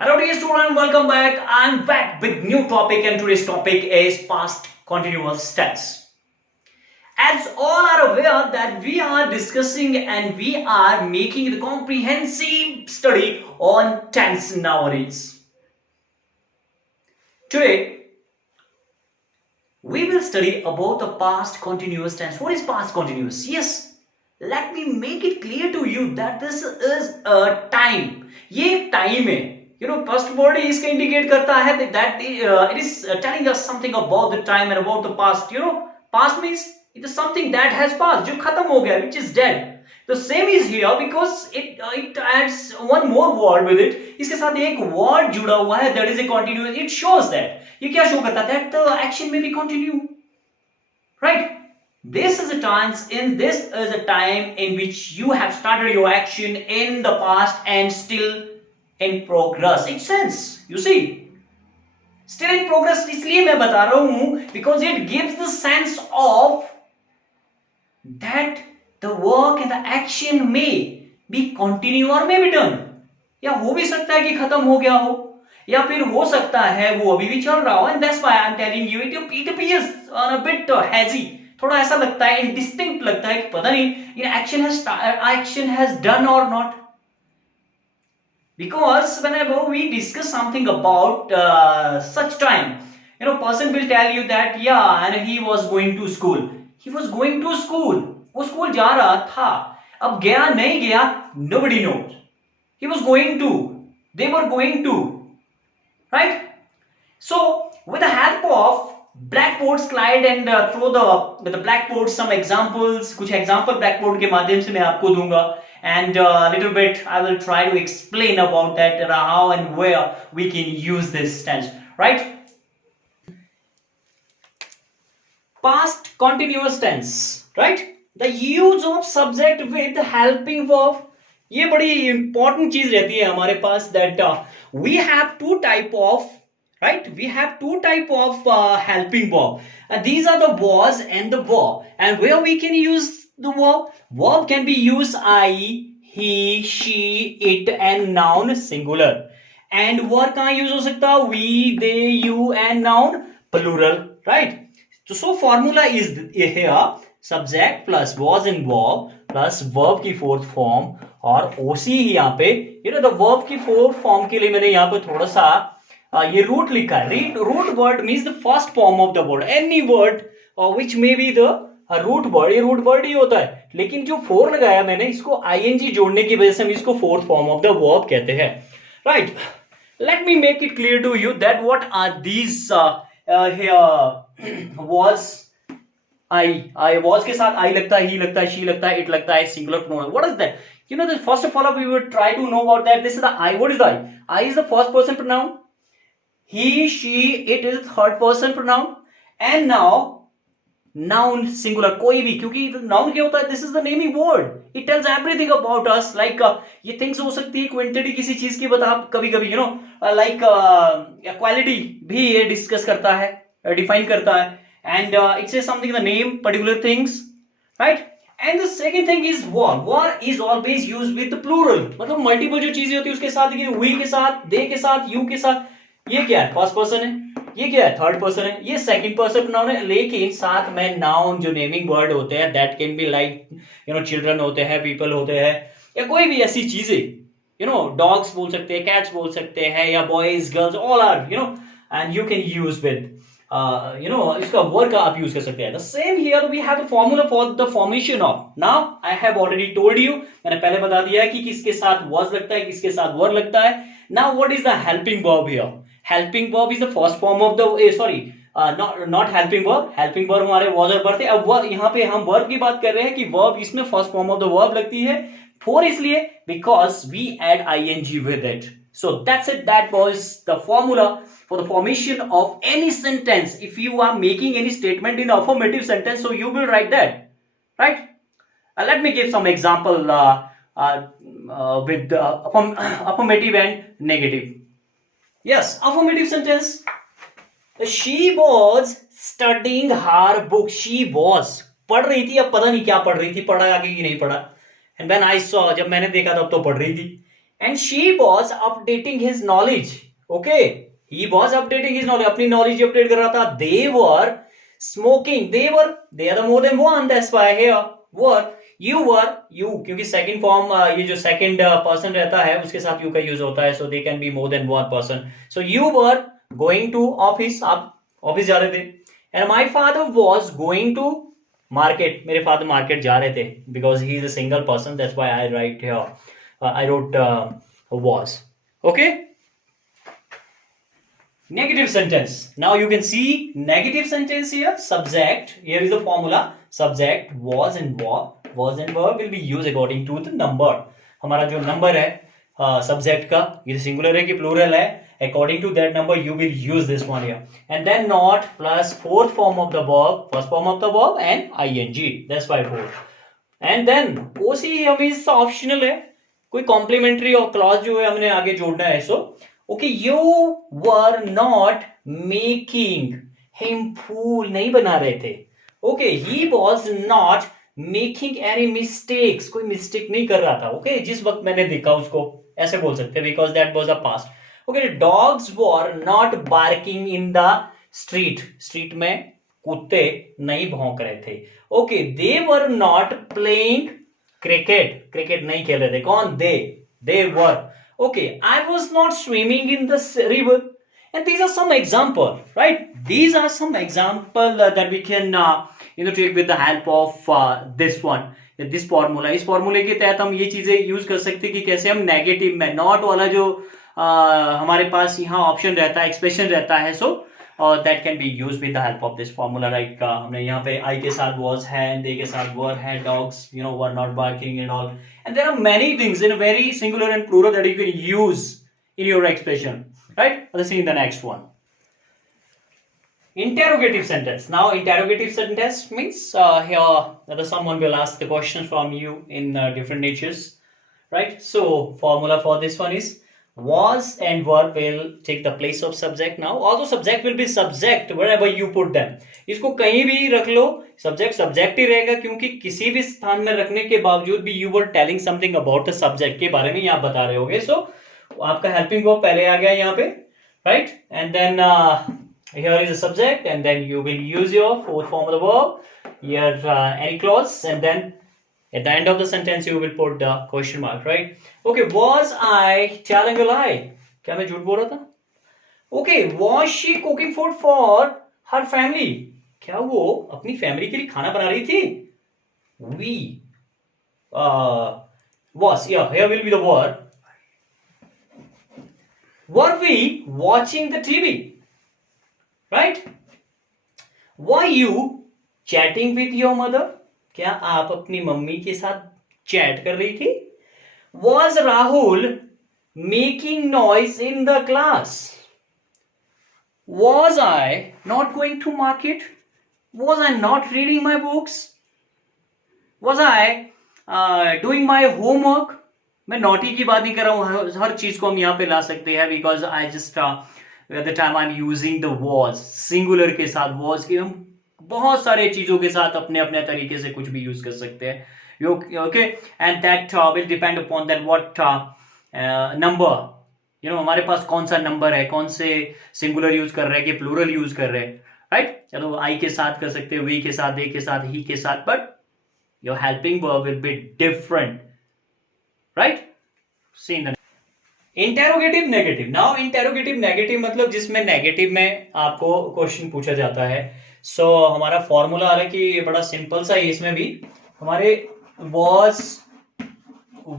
Hello dear student, welcome back. I'm back with new topic and today's topic is past continuous tense. As all are aware that we are discussing and we are making the comprehensive study on tense nowadays. Today we will study about the past continuous tense. What is past continuous? Yes, let me make it clear to you that this is a time. ये एक time है. First word इसका indicate करता है that it is telling us something about the time and about the past. Past means it is something that has passed, जो खत्म हो गया, which is dead. The same is here because it adds one more word with it. इसके साथ एक word जुड़ा हुआ है, that is a continuous. It shows that. ये क्या show करता है? That the action may be continue, right? This is a time in which you have started your action in the past and still in progress. It sense, you see, still in progress. इसलिए मैं बता रहा हूं because it gives the sense of that the work and the action may be continue or may be done. या हो भी सकता है कि खत्म हो गया हो, या फिर हो सकता है वो अभी भी चल रहा हो. And that's why I'm telling you it appears a bit hazy. थोड़ा ऐसा लगता है, indistinct लगता है कि पता नहीं action has done or not. Because whenever we discuss something about such time, person will tell you that yeah, and he was going to school. He was going to school. वो school जा रहा था. अब गया नहीं गया, nobody knows. He was going to. They were going to. Right? So with the help of blackboard slide and through the blackboard some examples, कुछ example blackboard के माध्यम से मैं आपको दूंगा. And a little bit I will try to explain about that, how and where we can use this tense, right? Past continuous tense, right? The use of subject with helping verb. ये बड़ी important चीज रहती है हमारे पास, that we have two type of, right? We have two type of helping verb. These are the was and the were. And where we can use the verb can be used I, he, she, it and noun singular. And were कहाँ use हो सकता है? We, they, you and noun plural, right? So formula is here subject plus was and verb plus verb की fourth form और OC ही यहाँ पे. the verb की fourth form के लिए मैंने यहाँ पे थोड़ा सा ये root लिखा है. Root word means the first form of the word. Any word which may be the root word. ये रूट वर्ड ही होता है, लेकिन जो फोर लगाया मैंने, इसको आईएनजी जोड़ने की वजह से हम इसको fourth form of the verb कहते हैं, right? Let me make it clear to you that what are these was. I was के साथ आई लगता है, ही लगता है, शी लगता है, इट लगता है, singular pronoun. What is that? that first of all we will try to know about that. This is the I. What is the I? I is the first person pronoun. He, she, it is the third person pronoun. And now noun singular कोई भी, क्योंकि noun क्या होता है? This is the naming word. It tells everything about us. Like ये things हो सकती है क्वांटिटी किसी चीज की बता, कभी कभी like क्वालिटी भी ये डिस्कस करता है, डिफाइन करता है. And it says something, the name, particular things, right? And the second thing is were. Were is always used with the plural. मतलब मल्टीपल जो चीजें होती है उसके साथ, we के साथ, they के साथ, you के साथ. ये क्या है? फर्स्ट पर्सन है. ये क्या है? थर्ड पर्सन है. ये सेकंड पर्सन प्रोनाउन है, लेकिन साथ में नाउन जो नेमिंग वर्ड होते हैं, that can be like children होते हैं, पीपल होते हैं, या कोई भी ऐसी चीजें, डॉग्स बोल सकते हैं, कैट्स बोल सकते हैं, या boys, girls, all are, and you can use with इसका वर्ड का आप यूज कर सकते हैं. The same here we have the formula for the formation of. Now I have already told you, मैंने पहले बता दिया है कि किसके साथ was लगता है, किसके साथ were लगता है. Now what is the helping verb here? Helping verb is the first form of the not helping verb. Helping verb हमारे was और were थे. अब यहाँ पे हम verb की बात कर रहे हैं कि verb इसमें first form of the verb लगती है. For इसलिए because we add ing with it. So that's it. That was the formula for the formation of any sentence. If you are making any statement in affirmative sentence, so you will write that, right? Let me give some example with affirmative and negative. Yes, affirmative sentence. She was studying her book. She was पढ़ रही थी. अब पता नहीं क्या पढ़ रही थी, पढ़ा आगे कि नहीं पढ़ा. And when I saw, जब मैंने देखा तब तो पढ़ रही थी. and she was updating his knowledge. Okay, he was updating his knowledge, अपनी knowledge update कर रहा था. They were smoking. They are the more than one. That's why here were, you were, you, क्योंकि second form ये जो second person रहता है उसके साथ you का use होता है, so they can be more than one person. So you were going to office, आप ऑफिस जा रहे थे, and my father was going to market. मेरे फादर मार्केट जा रहे थे, because he is a single person. That's why I write here. I wrote was. Okay. Negative sentence. Now you can see negative sentence here. Subject. Here is the formula. Subject was and verb. Was and verb will be used according to the number. हमारा जो number है subject का, ये singular है कि plural है, according to that number you will use this one here. And then not plus fourth form of the verb, first form of the verb and ing. That's why fourth. And then OC हमें optional है, कोई complementary और clause जो है हमने आगे जोड़ना है. So okay, you were not making him fool, नहीं बना रहे थे. Okay, he was not making any mistakes, कोई मिस्टेक नहीं कर रहा था. ओके, जिस वक्त मैंने देखा उसको ऐसे बोल सकते हैं, because that was a past. Okay, dogs were not barking in the street, street में कुत्ते नहीं भौंक रहे थे. Okay, they were not playing cricket, cricket नहीं खेल रहे थे. कौन? They were. Okay, I was not swimming in the river. And these are some example, right? These are some example that we can take with the help of this one, this formula. इस formula के तहत हम ये चीजें use कर सकते हैं कि कैसे हम नेगेटिव में नॉट वाला जो हमारे पास यहाँ ऑप्शन रहता है, एक्सप्रेशन रहता है, सो that can be used with the help of this formula. Like हमने यहाँ पे I के साथ was है, they के साथ were है, dogs were not barking and all. And there are many things in a very singular and plural that you can use in your expression, right? Let's see in the next one. Interrogative sentence. Now interrogative sentence means here someone will ask the questions from you in different natures, right? So formula for this one is was and verb will take the place of subject. Now also subject will be subject wherever you put them. इसको कहीं भी रख लो, subject subject ही रहेगा, क्योंकि किसी भी स्थान में रखने के बावजूद भी you were telling something about the subject के बारे में यहाँ बता रहे होगे. So आपका helping verb पहले आ गया यहाँ पे, right? And then here is the subject, and then you will use your fourth form of the verb, here any clause, and then at the end of the sentence you will put the question mark, right? Okay, was I telling a lie? क्या मैं झूठ बोल रहा था? Okay, was she cooking food for her family? क्या वो अपनी family के लिए खाना बना रही थी? We was, yeah, here will be the word. Were we watching the TV? Right? Were you chatting with your mother? क्या आप अपनी मम्मी के साथ चैट कर रही थी? Was Rahul making noise in the class? Was I not going to market? Was I not reading my books? Was I doing my homework? मैं naughty की बात नहीं कर रहा हूं, हर चीज को हम यहाँ पे ला सकते हैं, because I just at the time I'm using the was, singular के साथ was के हम बहुत सारे चीजों के साथ अपने अपने तरीके से कुछ भी यूज कर सकते हैं. Okay, and that will depend upon that what number, हमारे पास कौन सा नंबर है, कौन से सिंगुलर यूज कर रहे हैं कि प्लूरल यूज कर रहे हैं, राइट? चलो आई के साथ कर सकते हैं, वी के साथ, दे के साथ, ही के साथ, but your helping verb will be different, right? See in the interrogative negative. Now interrogative negative मतलब जिसमें नेगेटिव में आपको क्वेश्चन पूछा जाता है. सो हमारा फॉर्मूला हालांकि बड़ा सिंपल सा है, इसमें भी हमारे was,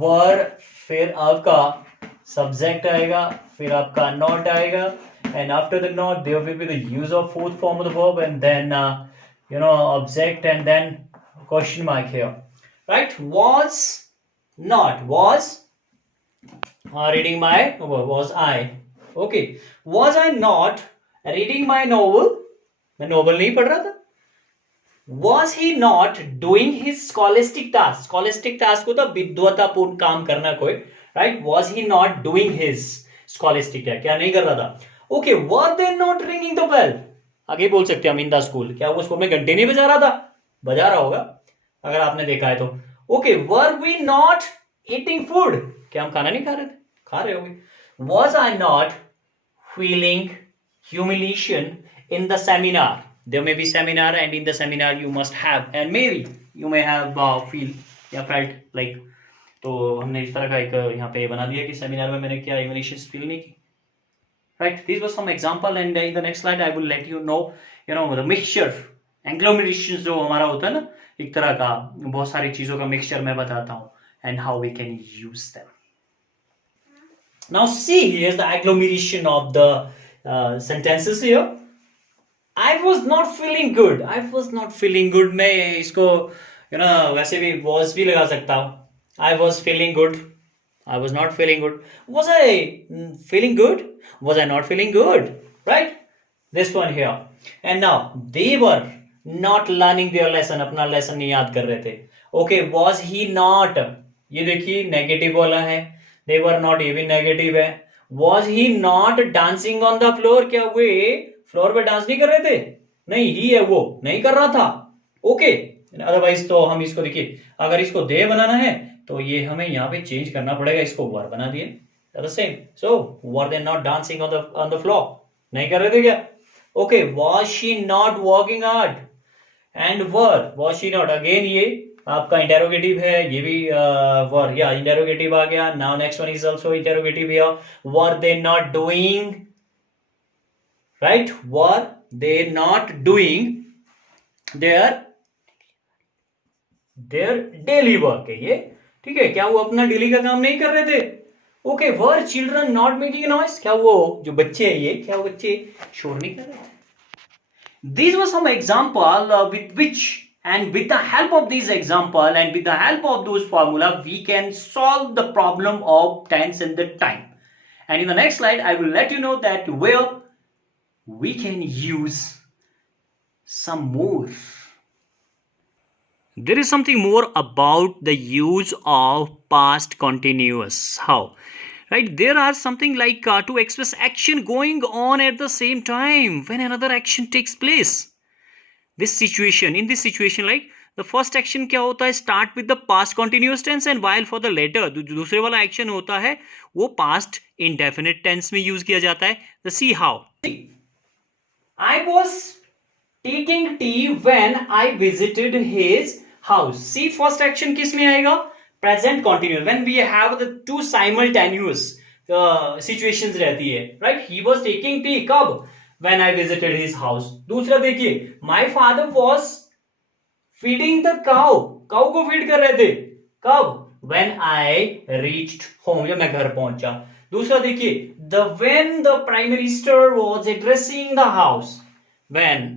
were, फिर आपका सब्जेक्ट आएगा, फिर आपका not आएगा, and after the not there will be the use of fourth form of the verb, and then object, and then question mark here, right? Was not, was reading my novel. Was I? Okay. Was I not reading my novel? मैं novel नहीं पढ़ रहा था. Was he not doing his scholastic task? Scholastic task होता विद्वतापूर्ण काम करना कोई, right? Was he not doing his scholastic task? क्या नहीं कर रहा था? Okay. Were they not ringing the bell? आगे बोल सकते हैं हम इन द स्कूल. क्या वो स्कूल में घंटे नहीं बजा रहा था? बजा रहा होगा अगर आपने देखा है तो. Okay. Were we not eating food? क्या हम खाना नहीं खा रहे थे? खा रहे होगे. Was I not feeling humiliation in the seminar? There may be seminar, and in the seminar you must have, and maybe you may have feel या felt like. तो हमने इस तरह का एक यहाँ पे बना दिया कि सेमिनार में मैंने क्या humiliation फील नहीं की. Right, these were some example, and in the next slide I will let you know the mixture agglomerations जो हमारा होता है ना, एक तरह का बहुत सारी चीजों का मिक्सचर मैं बताता हूँ, and how we can use them. Now see, here's the agglomeration of the sentences here. I was not feeling good. I was not feeling good. मैं इसको वैसे भी was भी लगा सकता हूँ. I was feeling good. I was not feeling good. Was I feeling good? Was I not feeling good? Right? This one here. And now they were not learning their lesson. अपना lesson नहीं याद कर रहे थे. Okay, was he not? ये देखिए negative वाला है. They were not, ये भी नेगेटिव है. Was he not dancing on the floor? क्या वे फ्लोर पे डांस नहीं कर रहे थे? नहीं, ही है वो नहीं कर रहा था. ओके, अदरवाइज तो हम इसको देखिए, अगर इसको दे बनाना है तो ये हमें यहाँ पे चेंज करना पड़ेगा. इसको वर बना दिए. The same. So were they not dancing on the floor? नहीं कर रहे थे क्या? Okay, was she not working hard? And were, was she not, again ये आपका इंटेरोगेटिव है, ये भी वर, या इंटेरोगेटिव आ गया. Now next one is also interrogative here. Were they not doing? Right, were they not doing their daily work है ये. ठीक है, क्या वो अपना डेली का काम नहीं कर रहे थे? Okay, were children not making noise? क्या वो जो बच्चे हैं ये, क्या वो बच्चे शोर नहीं कर रहे थे? These were some example with which, and with the help of these example and with the help of those formula, we can solve the problem of tense and the time. And in the next slide I will let you know that where we can use some more. There is something more about the use of past continuous. How? Right, there are something like to express action going on at the same time when another action takes place. In this situation, like the first action क्या होता है, start with the past continuous tense, and while for the later दूसरे वाला action होता है वो past indefinite tense में use किया जाता है. The see how. I was taking tea when I visited his house. See, first action किस में आएगा? Present continuous. When we have the two simultaneous situations रहती है, right? He was taking tea कब? When I visited his house. दूसरा देखिए, my father was feeding the cow. cow को feed कर रहे थे कब? When I reached home, जब मैं घर पहुंचा. दूसरा देखिए, when the prime minister was addressing the house. When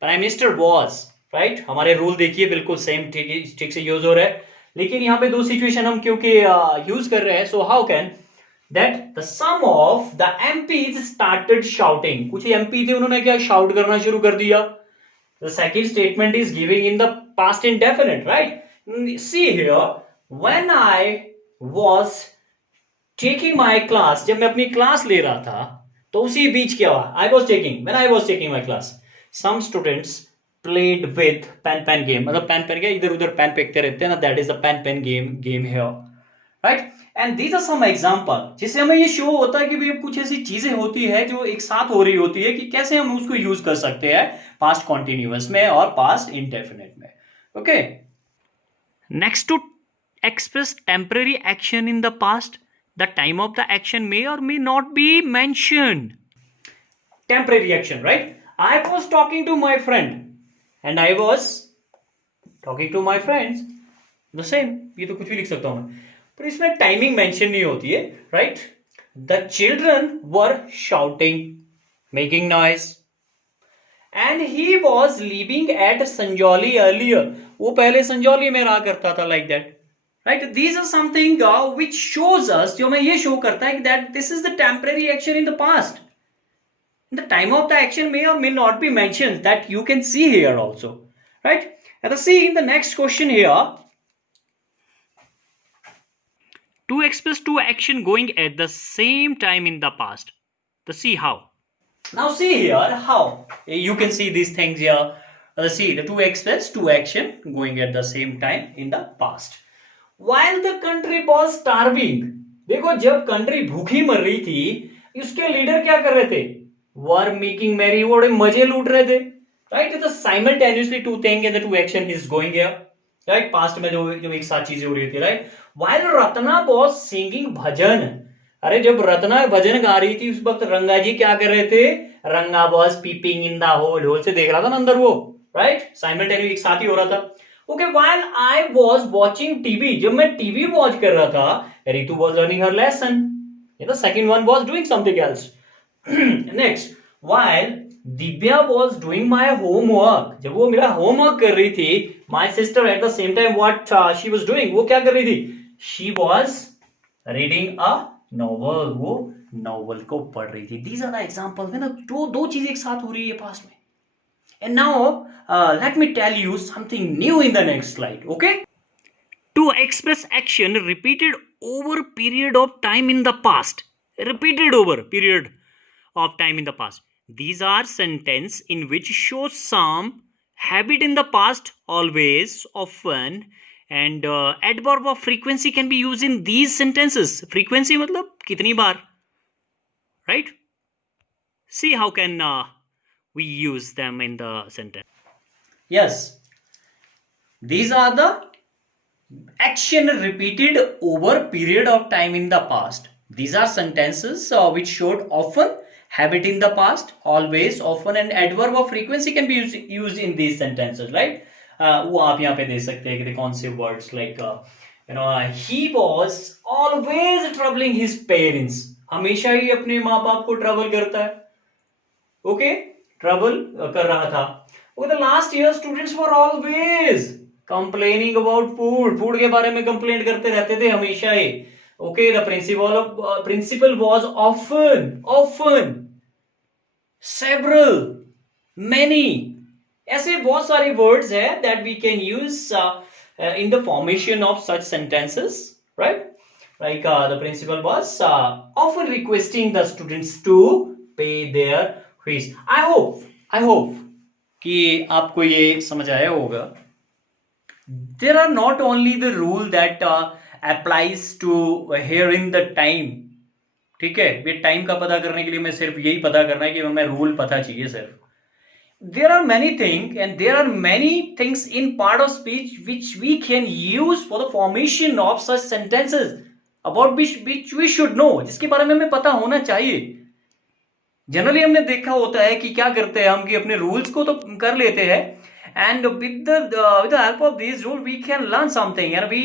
prime minister was, right? हमारे रूल देखिए बिल्कुल सेम ठीक से यूज हो रहा है, लेकिन यहाँ पे दो सिचुएशन हम क्योंकि यूज कर रहे हैं. So how can that the some of the MPs started shouting. कुछ एमपी थे, उन्होंने क्या शाउट करना शुरू कर दिया. The second statement is giving in the past indefinite, right? See here, when I was taking my class, जब मैं अपनी क्लास ले रहा था तो उसी बीच क्या हुआ? I was taking my class, some students played with pen game. मतलब pen क्या, इधर उधर पेन फेंकते रहते हैं ना, that is the pen game here, right? And these are some example जिससे हमें ये शो होता है कि भाई कुछ ऐसी चीजें होती है जो एक साथ हो रही होती है कि कैसे हम उसको यूज कर सकते हैं पास्ट कॉन्टिन्यूअस में और पास्ट इंडेफिनिट में. Okay, next to express temporary action in the past, the time of the action may or may not be mentioned. Temporary action, right? I was talking to my friend and I was talking to my friends. The same, ये तो कुछ भी लिख सकता हूं मैं, पर इसमें टाइमिंग मेंशन नहीं होती है, right? The children were shouting, making noise, and he was living at Sanjoli earlier. वो पहले संजौली में रहा करता था, like that, right? These are something which shows us, जो हमें ये show करता है that this is the temporary action in the past. The time of the action may or may not be mentioned, that you can see here also, right? Let us see in the next question here. To express two action going at the same time in the past. To see how. Now see here how. You can see these things here. See, the to express two action going at the same time in the past. While the country was starving, देखो जब country भूखी मर रही थी, उसके leader क्या कर रहे थे? वर मेकिंग मैरी, वो बड़े मजे लूट रहे थे, राइट? तो simultaneously two thing and two action is going here, right? Past में जो एक साथ चीजें हो रही थी, right? While Ratna was singing bhajan, अरे जब रत्ना भजन गा रही थी उस वक्त रंगा जी क्या कर रहे थे? Ranga was peeping in the hole, hole से देख रहा था ना अंदर वो, राइट? साइमल्टेनियसली एक साथ ही हो रहा था। Okay, while I was watching TV, जब मैं टीवी वॉच कर रहा था, Ritu was learning her lesson, you know, second one was doing something else. Next, while Divya was doing my homework, जब वो मेरा homework कर रही थी, my sister at the same time what she was doing, वो क्या कर रही थी? She was reading a novel, वो novel को पढ़ रही थी। These are the examples में ना दो चीजें एक साथ हो रही है पास में। And now let me tell you something new in the next slide, okay? To express action repeated over period of time in the past, repeated over period of time in the past, these are sentence in which show some habit in the past, always, often, and adverb of frequency can be used in these sentences. Frequency मतलब कितनी बार, right? See how can we use them in the sentence. Yes, these are the action repeated over period of time in the past. These are sentences which showed often, habit in the past, always, often, and adverb of frequency can be used in these sentences, right? वो आप यहाँ पे दे सकते हैं कि कौन से words like he was always troubling his parents, हमेशा ही अपने माँ बाप को ट्रबल करता है, ओके, ट्रबल कर रहा था। Okay, the last year students were always complaining about food, food के बारे में कंप्लेंट करते रहते थे हमेशा ही। Okay, the principal was often, several, many, ऐसे बहुत सारे वर्ड्स है that we can use in the formation of such sentences, right? Like the principal was often requesting the students to pay their fees. I hope कि आपको ये समझ आया होगा। There are not only the rule that applies to hearing the time, ठीक है? ये time का पता करने के लिए मैं सिर्फ यही पता करना है कि हमें रूल पता चाहिए सिर्फ। There are many things and there are many things in part of speech which we can use for the formation of such sentences about which we should know, जिसके बारे में हमें पता होना चाहिए। जनरली हमने देखा होता है कि क्या करते हैं हम कि अपने रूल्स को तो कर लेते हैं, and with the help of these rules we can learn something and we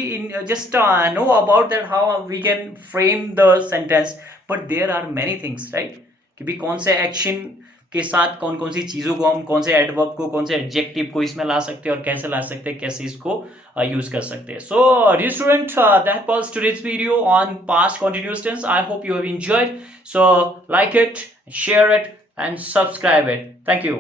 just know about that how we can frame the sentence, but there are many things, right? कि भी कौन से एक्शन के साथ कौन कौन सी चीजों को हम, कौन से एडवर्ब को, कौन से एडजेक्टिव को इसमें ला सकते हैं और कैसे ला सकते हैं, कैसे इसको यूज कर सकते हैं। So dear student, that was today's video on past continuous tense. I hope you have enjoyed, so like it, share it and subscribe it. Thank you.